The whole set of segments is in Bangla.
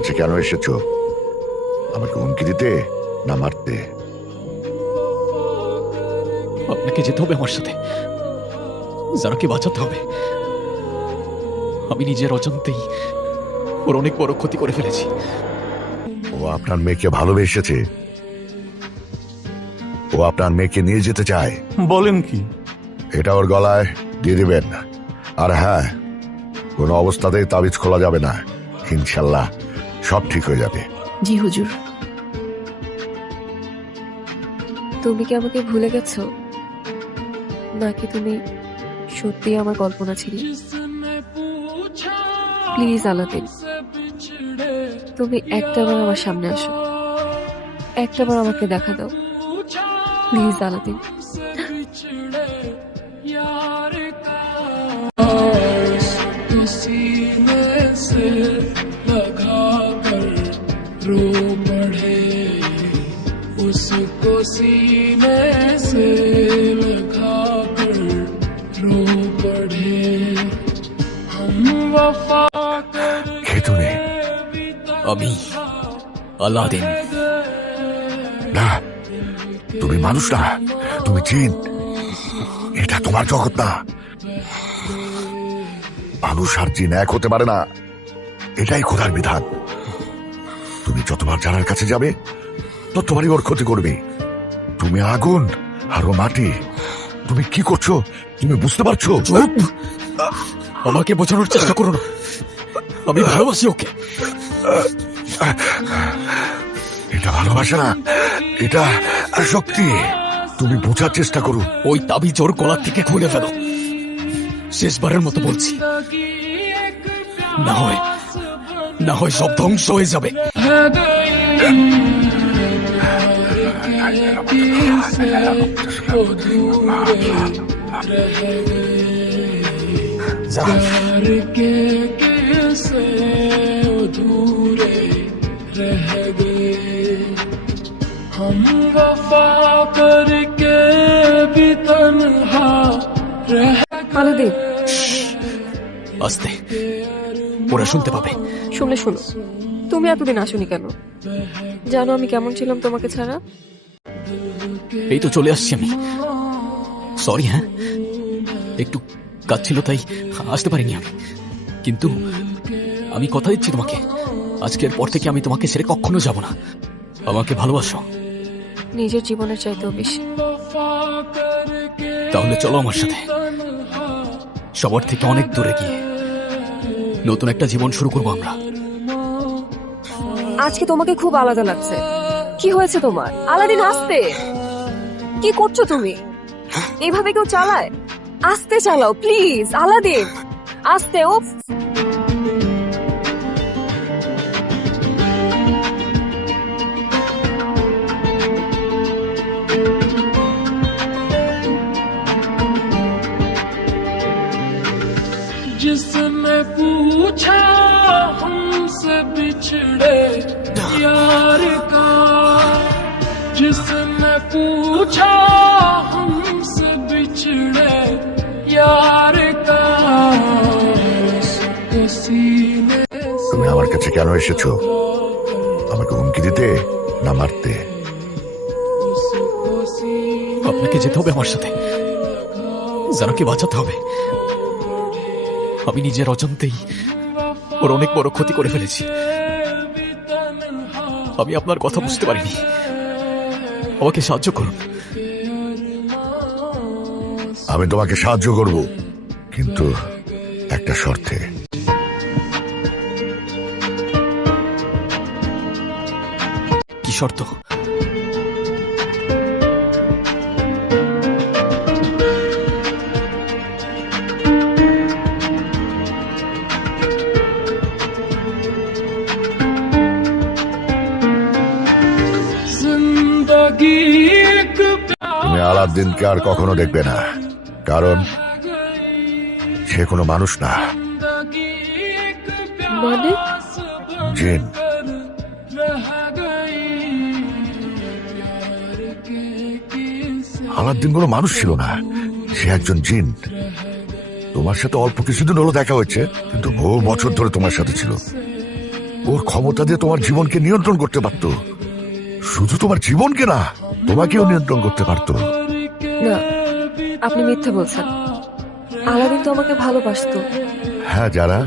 কাছে কেন এসেছো? আমাকে হুমকি দিতে না মারতে? আপনাকে যেতে হবে আমার সাথে, যারাকে বাঁচাতে হবে। আমি নিজের অজান্তেই ওর অনেক বড় ক্ষতি করে ফেলেছি। ও আপনার মেয়েকে ভালোবেসেছে, ও আপনার মেয়েকে নিয়ে যেতে চায়। বলেন কি? এটা ওর গলায় দিয়ে দিবেন। আর হ্যাঁ, কোনো অবস্থাতেই তাবিজ খোলা যাবে না। ইনশাল্লাহ সব ঠিক হয়ে যাবে। জি হুজুর। তুমি কি আমাকে ভুলে গেছো, নাকি তুমি সত্যি আমার কল্পনা ছিলে? প্লিজ আলাদিন, তুমি একটাবার আমার সামনে আসো, একটাবার আমাকে দেখা দাও। Please Aladdin. रो बढ़े उसको सीने से लगा कर रो बढ़े हम वफा কে তুমি? আমি আলাদিন। না, তুমি মানুষ না, তুমি জিন। এটা তোমার জগৎ না। মানুষ আর জিন এক হতে পারে না, এটাই খোদার বিধান। তুমি যতবার জানার কাছে যাবে ততবারই ওর ক্ষতি করবে। তুমি আগুন আর ও মাটি। তুমি কি করছো তুমি বুঝতে পারছো? চুপ! আমাকে বোঝানোর চেষ্টা করো না, আমি ভালোবাসি ওকে। এটা ভালোবাসা না, এটা শক্তি। তুমি বোঝার চেষ্টা করো। ওই তাবিজ ওর গলার থেকে খুলে ফেলো। শেষবারের মতো বলছি, না হয় সব ধ্বংস হয়ে যাবে। प्यार के किस्से अधूरे रह गए हम वफा करके भी तन्हा रह আলাদিন, আস্তে, ওরা শুনতে পাবে। শুনলে শুনো। তুমি এতদিন আসোনি কেন? জানো আমি কেমন ছিলাম তোমাকে ছাড়া? এই তো চলে আসছি আমি। সরি, হ্যাঁ একটু কাজ ছিল তাই আসতে পারিনি আমি। কিন্তু আমি কথা দিচ্ছি তোমাকে, আজকের পর থেকে আমি তোমাকে ছেড়ে কখনো যাব না। আমাকে ভালোবাসো? নিজের জীবনের চাইতেও বেশি। তাহলে চলো আমার সাথে, সবার থেকে অনেক দূরে গিয়ে নতুন একটা জীবন শুরু করবো আমরা। আজকে তোমাকে খুব আলাদা লাগছে। কি হয়েছে তোমার? আলাদিন, আস্তে। কি করছো তুমি? এইভাবে কেউ চালায়? আস্তে চালাও প্লিজ। আলাদিন, আস্তে। ও जिसने पूछा हमसे बिछड़े यार का जिसने पूछा हमसे बिछड़े यार का उसको सीने তুমি আমার কাছে কেন এসেছো? আমাকে হুমকি দিতে না মারতে? उसको सीने আপনাকে যেতে হবে আমার সাথে, যারাকে বাঁচাতে হবে। আমি নিজের অজান্তেই ওর অনেক বড় ক্ষতি করে ফেলেছি। আমি আপনার কথা বুঝতে পারিনি, আমাকে সাহায্য করুন। আমি তোমাকে সাহায্য করব, কিন্তু একটা শর্তে। কি শর্ত? जिंदगी एक তুমি আলাদিনকে আর কখনো দেখবে না, কারণ সে কোনো মানুষ না, মানে? জিন। আলাদিন কোনো মানুষ ছিল না, সে একজন জিন। তোমার সাথে অল্প কিছুদিন হলো দেখা হয়েছে, কিন্তু বহু বছর ধরে তোমার সাথে ছিল। ওর ক্ষমতা দিয়ে তোমার জীবনকে নিয়ন্ত্রণ করতে পারতো। শুধু তোমার জীবনকে না, তোমাকেও নিয়ন্ত্রণ করতে পারতো। না, আপনি মিথ্যে বলছেন। আলাদিন তো আমাকে ভালোবাসতো। হ্যাঁ যারা,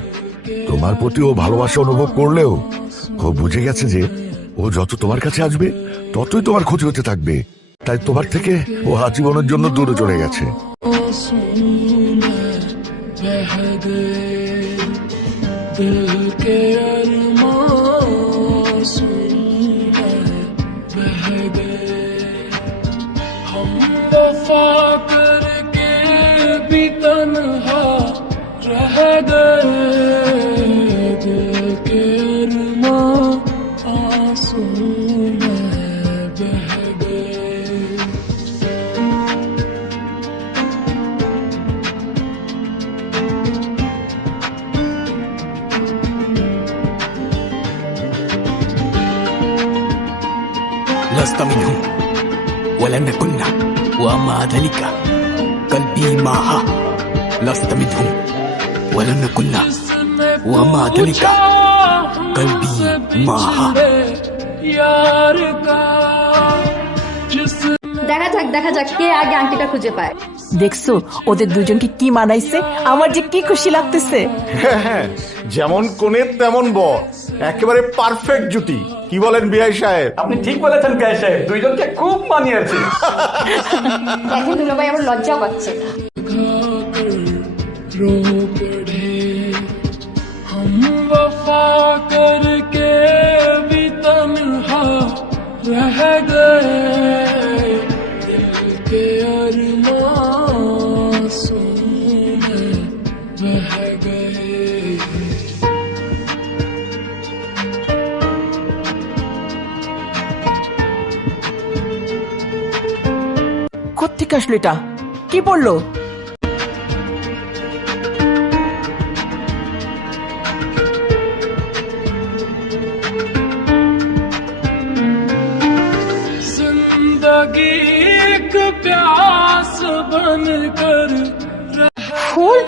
তোমার প্রতি ও ভালোবাসা অনুভব করলেও ও বুঝে গেছে যে ও যত তোমার কাছে আসবে ততই তোমার ক্ষতি হতে থাকবে। তাই তোমার থেকে ও আজীবনের জন্য দূরে চলে গেছে। बह गए दिल के अरमां बह गए हम वफा करके भी तन्हा रह गए दिल के अरमां आंसू में बह गए لست منهم ولن كنا وما ذلك قلبي معها لست منهم ولن كنا وما ذلك قلبي معها यार का जिस দেখা যাক কে আগে আংটিটা খুঁজে পায়। দেখছো ওদের দুজনকে কি মানাইছে, আমার যে কি খুশি লাগতেছে। হ্যাঁ, যেমন কোণের তেমন বর, একেবারে পারফেক্ট জুটি। কি বলেন বিআই সাহেব? আপনি ঠিক বলেছেন বিআই সাহেব, দুইজনকে খুব মানিয়েছে। এখন দুলাভাই আমার লজ্জা পাচ্ছে। रो पड़े हम वफा करके भी तन्हा रह गए दिल के अरमां में बह गए কোত্থেকে আসলো এটা? কি বললো? जिंदगी एक प्यास बनकर ফুল?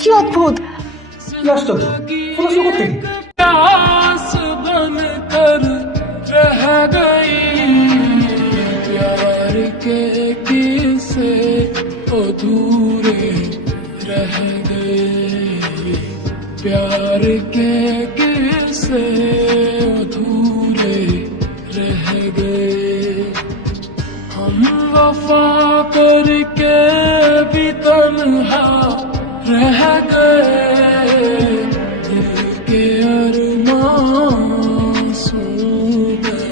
কি অদ্ভুত। কি আশ্চর্য, ফুল আসলো কোত্থেকে? प्यास बनकर रह गई प्यार के किस्से अधूरे रह गए प्यार के किस्से अधूरे रह गए हम वफा करके भी तन्हा रह गए दिल के अरमां में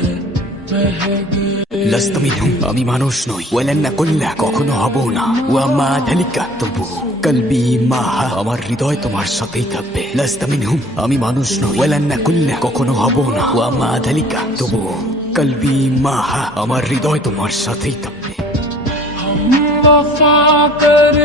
बह गए لست منهم আমি মানুষ নই ওয়ালান কুল্লা কখনো হব না ওয়ামা যালিকা তবু কলবি মাহা আমার হৃদয় তোমার সাথেই থাকবে লস্ত মিনহুম আমি মানুষ নই ওয়ালান কুল্লা কখনো হব না ওয়ামা যালিকা তবু কলবি মাহা আমার হৃদয় তোমার সাথেই থাকবে हम वफा कर